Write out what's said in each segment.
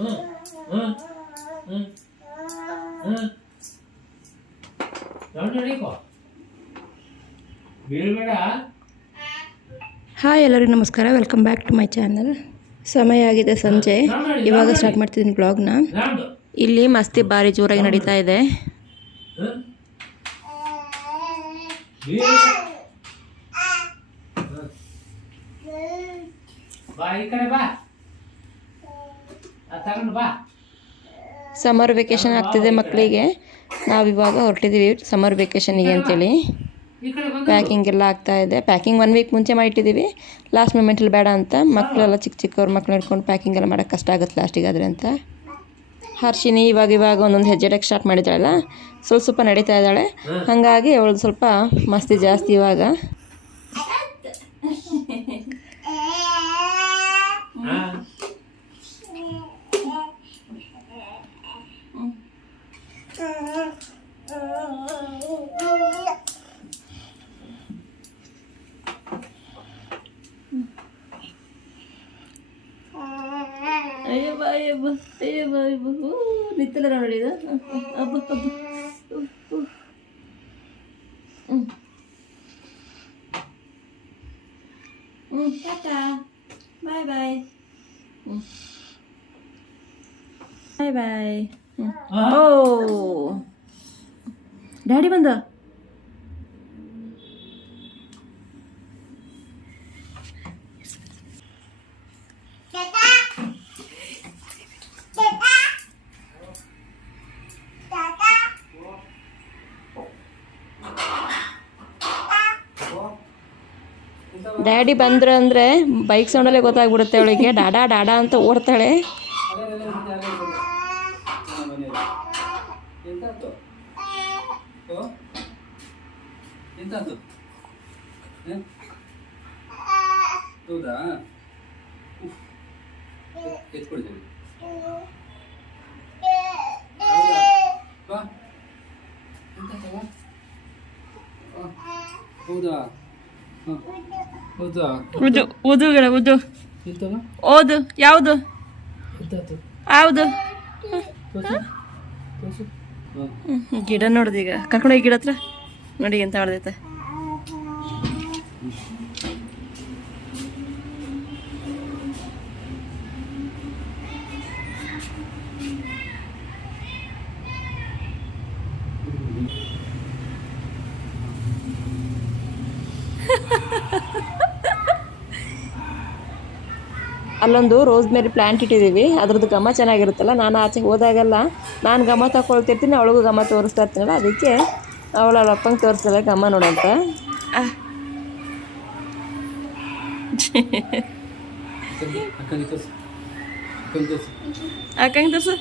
Hi ಎಲ್ಲರಿಗೂ ನಮಸ್ಕಾರ, welcome back to my channel. ಸಮಯ ಆಗಿದೆ ಸಂಜೆ, ಇವಾಗ ಸ್ಟಾರ್ಟ್ ಮಾಡ್ತಿದ್ದೀನಿ ಬ್ಲಾಗ್ನ. ಇಲ್ಲಿ ಮಸ್ತಿ ಭಾರಿ ಜೋರಾಗಿ ನಡೀತಾ ಇದೆ. ಸಮ್ಮರ್ ವೆಕೇಶನ್ ಆಗ್ತಿದೆ ಮಕ್ಕಳಿಗೆ. ನಾವಿವಾಗ ಹೊರಟಿದ್ದೀವಿ ಸಮ್ಮರ್ ವೆಕೇಶನಿಗೆ ಅಂತೇಳಿ. ಪ್ಯಾಕಿಂಗ್ ಎಲ್ಲ ಆಗ್ತಾ ಇದೆ. ಪ್ಯಾಕಿಂಗ್ 1 ವೀಕ್ ಮುಂಚೆ ಮಾಡಿಟ್ಟಿದ್ದೀವಿ. ಲಾಸ್ಟ್ ಮೂಮೆಂಟಲ್ಲಿ ಬೇಡ ಅಂತ ಮಕ್ಕಳೆಲ್ಲ ಚಿಕ್ಕವ್ರ ಮಕ್ಳು ಹಿಡ್ಕೊಂಡು ಪ್ಯಾಕಿಂಗ್ ಎಲ್ಲ ಮಾಡೋಕ್ಕೆ ಕಷ್ಟ ಆಗುತ್ತೆ ಲಾಸ್ಟಿಗಾದರೆ ಅಂತ. ಹರ್ಷಿನಿ ಇವಾಗ ಒಂದೊಂದು ಹೆಜ್ಜೆ ಇಡಕ್ಕೆ ಸ್ಟಾರ್ಟ್ ಮಾಡಿದ್ದಾಳಲ್ಲ, ಸ್ವಲ್ಪ ನಡೀತಾ ಇದ್ದಾಳೆ. ಹಾಗಾಗಿ ಅವಳು ಸ್ವಲ್ಪ ಮಸ್ತಿ ಜಾಸ್ತಿ ಇವಾಗ. ನಿತ್ತಲ್ಲ ನೋಡಿ ಇದು ಹಬ್ಬ ಟಾಟಾ ಬಾಯ್ ಬಾಯ್ ಬಾಯ್ ಬಾಯ್. ಓ ಡ್ಯಾಡಿ ಬಂದ. ಡ್ಯಾಡಿ ಬಂದ್ರೆ ಅಂದರೆ ಬೈಕ್ ಸೌಂಡಲ್ಲೇ ಗೊತ್ತಾಗ್ಬಿಡುತ್ತೆ ಅವಳಿಗೆ. ಡಾಡಾ ಡಾಡಾ ಅಂತ ಓಡ್ತಾಳೆ. ಹೌದಾ? ಉದು ಉದುಗಳ ಉದು ಓದು ಯಾವುದು ಯಾವುದು ಗಿಡ ನೋಡ್ದು. ಈಗ ಕರ್ಕೊಂಡೋಗಿ ಗಿಡ ಹತ್ರ ನೋಡಿ ಎಂತ ಮಾಡ್ದೈತೆ. ಅಲ್ಲೊಂದು ರೋಸ್ಮೇರಿ ಪ್ಲ್ಯಾಂಟ್ ಇಟ್ಟಿದ್ದೀವಿ. ಅದ್ರದ್ದು ಘಮ ಚೆನ್ನಾಗಿರುತ್ತಲ್ಲ. ನಾನು ಆಚೆ ಹೋದಾಗೆಲ್ಲ ನಾನು ಘಮ ತಗೊಳ್ತಿರ್ತೀನಿ, ಅವಳಿಗೂ ಘಮ ತೋರಿಸ್ತಾ ಇರ್ತೀನಲ್ಲ. ಅದಕ್ಕೆ ಅವಳು ಅವಳ ಅಪ್ಪಂಗೆ ತೋರಿಸ್ತಾಳೆ ಘಮ ನೋಡಂತ. ಅಕ್ಕಂಗೆ ತೋರ್ಸು.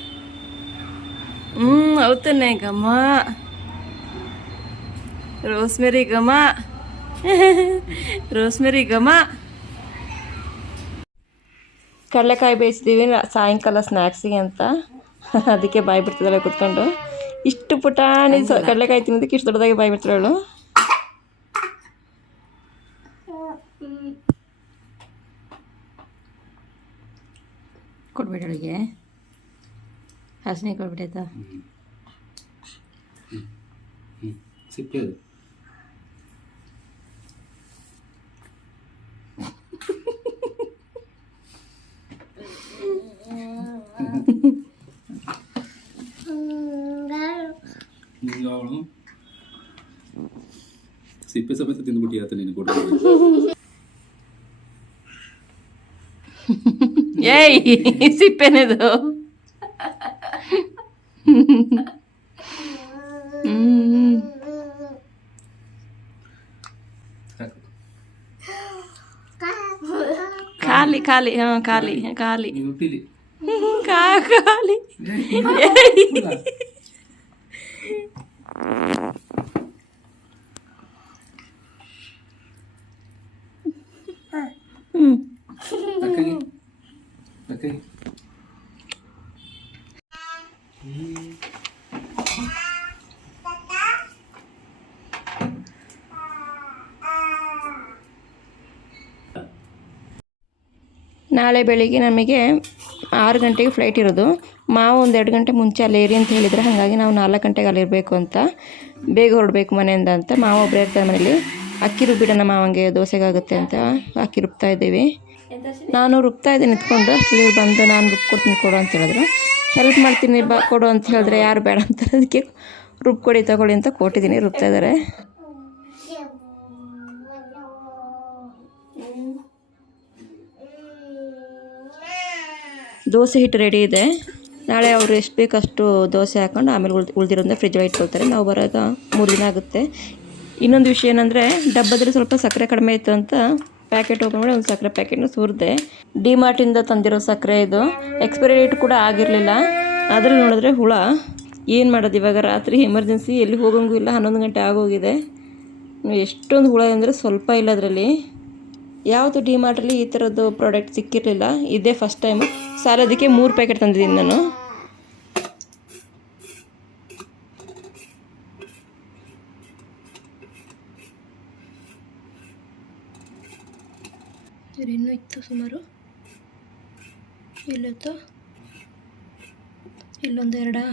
ಹೌತಾನೆ ಘಮ, ರೋಸ್ಮೇರಿ ಘಮ, ರೋಸ್ಮೇರಿ ಘಮ. ಕಡಲೆಕಾಯಿ ಬೇಯಿಸಿದ್ದೀವಿ ಸಾಯಂಕಾಲ ಸ್ನ್ಯಾಕ್ಸಿಗೆ ಅಂತ. ಅದಕ್ಕೆ ಬಾಯಿ ಬಿಡ್ತಿದ್ದಾಳೆ ಕೂತ್ಕೊಂಡು. ಇಷ್ಟು ಪುಟಾಣಿ ಕಡಲೆಕಾಯಿ ತಿನ್ನೋದಕ್ಕೆ ಇಷ್ಟು ದೊಡ್ಡದಾಗಿ ಬಾಯಿ ಬಿಡ್ತಾಳೆ ಅವಳು. ಕೊಡ್ಬೇಡ ಅವಳಿಗೆ, ಹಸನೆ ಕೊಡ್ಬಿಟ್ಟಾಯ್ತಾ? ಸಿಪ್ಪೆ ಅವಳು ಸಿಪ್ಪೆ ಸಮೇತ ತಿಂದ್ಬಿಟ್ಟಿ ಆತ ನೀನು ಕೊಡ. ಏಯ್ ಸಿಪ್ಪೆನೇದು. ಖಾಲಿ ಖಾಲಿ ಖಾಲಿ ಖಾಲಿ ಖಾಲಿ. ನಾಳೆ ಬೆಳಿಗ್ಗೆ ನಮಗೆ 6 ಗಂಟೆಗೆ ಫ್ಲೈಟ್ ಇರೋದು. ಮಾವ ಒಂದು 2 ಗಂಟೆ ಮುಂಚೆ ಅಲ್ಲಿ ಏರಿ ಅಂತ ಹೇಳಿದರೆ, ಹಾಗಾಗಿ ನಾವು 4 ಗಂಟೆಗೆ ಅಲ್ಲಿರಬೇಕು ಅಂತ, ಬೇಗ ಹೊರಡಬೇಕು ಮನೆಯಿಂದ ಅಂತ. ಮಾವ ಒಬ್ಬರೇ ಇರ್ತಾರೆ ಮನೇಲಿ. ಅಕ್ಕಿ ರುಬ್ಬಿಡೋಣ ಮಾವಂಗೆ ದೋಸೆಗಾಗುತ್ತೆ ಅಂತ ಅಕ್ಕಿ ರುಬ್ತಾ ಇದ್ದೀವಿ. ನಾನು ರುಬ್ತಾ ಇದ್ದೀನಿ ನಿಂತ್ಕೊಂಡು. ಅಷ್ಟರಲ್ಲಿ ಬಂದು ನಾನು ರುಬ್ಕೊಡ್ತೀನಿ ಕೊಡು ಅಂತ ಹೇಳಿದ್ರು. ಹೆಲ್ಪ್ ಮಾಡ್ತೀನಿ ಬಾ ಕೊಡು ಅಂತ ಹೇಳಿದ್ರೆ ಯಾರು ಬೇಡ ಅಂತಾರೆ. ಅದಕ್ಕೆ ರುಬ್ಕೊಡಿ ತಗೊಳ್ಳಿ ಅಂತ ಕೊಟ್ಟಿದ್ದೀನಿ. ರುಬ್ತಾ ಇದ್ದಾರೆ. ದೋಸೆ ಹಿಟ್ಟು ರೆಡಿ ಇದೆ. ನಾಳೆ ಅವರು ಎಷ್ಟು ಬೇಕು ಅಷ್ಟು ದೋಸೆ ಹಾಕೊಂಡು ಆಮೇಲೆ ಉಳಿದಿರೋದನ್ನ ಫ್ರಿಜ್ಜಲ್ಲಿ ಇಟ್ಕೊಳ್ತಾರೆ. ನಾವು ಬರೋದ 3 ದಿನ ಆಗುತ್ತೆ. ಇನ್ನೊಂದು ವಿಷಯ ಏನಂದರೆ, ಡಬ್ಬದಲ್ಲಿ ಸ್ವಲ್ಪ ಸಕ್ಕರೆ ಕಡಿಮೆ ಇತ್ತು ಅಂತ ಪ್ಯಾಕೆಟ್ ಓಪನ್ ಮಾಡಿ ಒಂದು ಸಕ್ಕರೆ ಪ್ಯಾಕೆಟ್ನ ಸುರಿದೆ. ಡಿಮಾರ್ಟಿಂದ ತಂದಿರೋ ಸಕ್ಕರೆ ಇದು. ಎಕ್ಸ್ಪೈರಿ ಡೇಟ್ ಕೂಡ ಆಗಿರಲಿಲ್ಲ. ಅದರಲ್ಲಿ ನೋಡಿದ್ರೆ ಹುಳ. ಏನು ಮಾಡೋದು ಇವಾಗ? ರಾತ್ರಿ ಎಮರ್ಜೆನ್ಸಿ, ಎಲ್ಲಿ ಹೋಗೋಂಗೂ ಇಲ್ಲ. 11 ಗಂಟೆ ಆಗೋಗಿದೆ. ಎಷ್ಟೊಂದು ಹುಳ ಅಂದರೆ ಸ್ವಲ್ಪ ಇಲ್ಲ ಅದರಲ್ಲಿ. ಯಾವುದು ಡಿಮಾರ್ಟಲ್ಲಿ ಈ ಥರದ್ದು ಪ್ರಾಡಕ್ಟ್ ಸಿಕ್ಕಿರಲಿಲ್ಲ. ಇದೇ ಫಸ್ಟ್ ಟೈಮು. ಸಾಲದಕ್ಕೆ 3 ಪ್ಯಾಕೆಟ್ ತಂದಿದ್ದೀನಿ ನಾನು. ಇನ್ನೂ ಇತ್ತು ಸುಮಾರು. ಇಲ್ಲಿತ್ತು, ಇಲ್ಲೊಂದು 2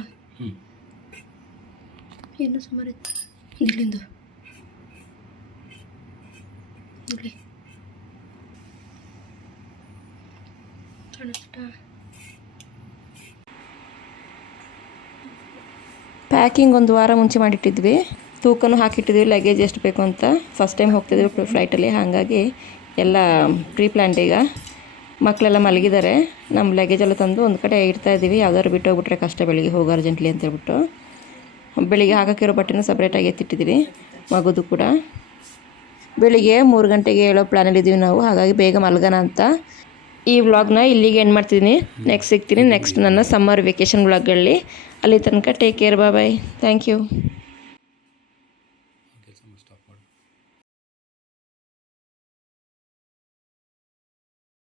ಇನ್ನೂ ಸುಮಾರು ಇತ್ತು. ಇಲ್ಲಿಂದು ಇಲ್ಲಿ ಪ್ಯಾಕಿಂಗ್ ಒಂದು ವಾರ ಮುಂಚೆ ಮಾಡಿಟ್ಟಿದ್ವಿ. ತೂಕನೂ ಹಾಕಿಟ್ಟಿದ್ವಿ, ಲಗೇಜ್ ಎಷ್ಟು ಬೇಕು ಅಂತ. ಫಸ್ಟ್ ಟೈಮ್ ಹೋಗ್ತಿದ್ವಿ ಫ್ಲೈಟಲ್ಲಿ, ಹಾಗಾಗಿ ಎಲ್ಲ ಪ್ರೀ ಪ್ಲ್ಯಾನ್ಡ್. ಈಗ ಮಕ್ಕಳೆಲ್ಲ ಮಲಗಿದ್ದಾರೆ. ನಮ್ಮ ಲಗೇಜ್ ಎಲ್ಲ ತಂದು ಒಂದು ಕಡೆ ಇಡ್ತಾಯಿದ್ದೀವಿ. ಯಾವ್ದಾದ್ರು ಬಿಟ್ಟು ಹೋಗ್ಬಿಟ್ರೆ ಕಷ್ಟ, ಬೆಳಿಗ್ಗೆ ಹೋಗೋ ಅರ್ಜೆಂಟ್ಲಿ ಅಂತ ಹೇಳ್ಬಿಟ್ಟು. ಬೆಳಿಗ್ಗೆ ಹಾಕೋಕ್ಕಿರೋ ಬಟ್ಟೆನೂ ಸಪ್ರೇಟಾಗಿ ಎತ್ತಿಟ್ಟಿದ್ದೀವಿ, ಮಗುದು ಕೂಡ. ಬೆಳಿಗ್ಗೆ 3 ಗಂಟೆಗೆ ಹೇಳೋ ಪ್ಲ್ಯಾನಲ್ಲಿದ್ದೀವಿ ನಾವು, ಹಾಗಾಗಿ ಬೇಗ ಮಲಗೋಣ ಅಂತ. ಈ ವ್ಲಾಗ್ನ ಇಲ್ಲಿಗೆ ಎಂಡ್ ಮಾಡ್ತಿದ್ದೀನಿ. ನೆಕ್ಸ್ಟ್ ಸಿಗ್ತೀನಿ ನೆಕ್ಸ್ಟ್ ನನ್ನ ಸಮ್ಮರ್ ವೆಕೇಷನ್ ವ್ಲಾಗ್ಗಳಲ್ಲಿ. ಅಲ್ಲಿ ತನಕ take care, bye. Thank you. ಕೆಲಸ ಸ್ಟಾಪ್ ಮಾಡು.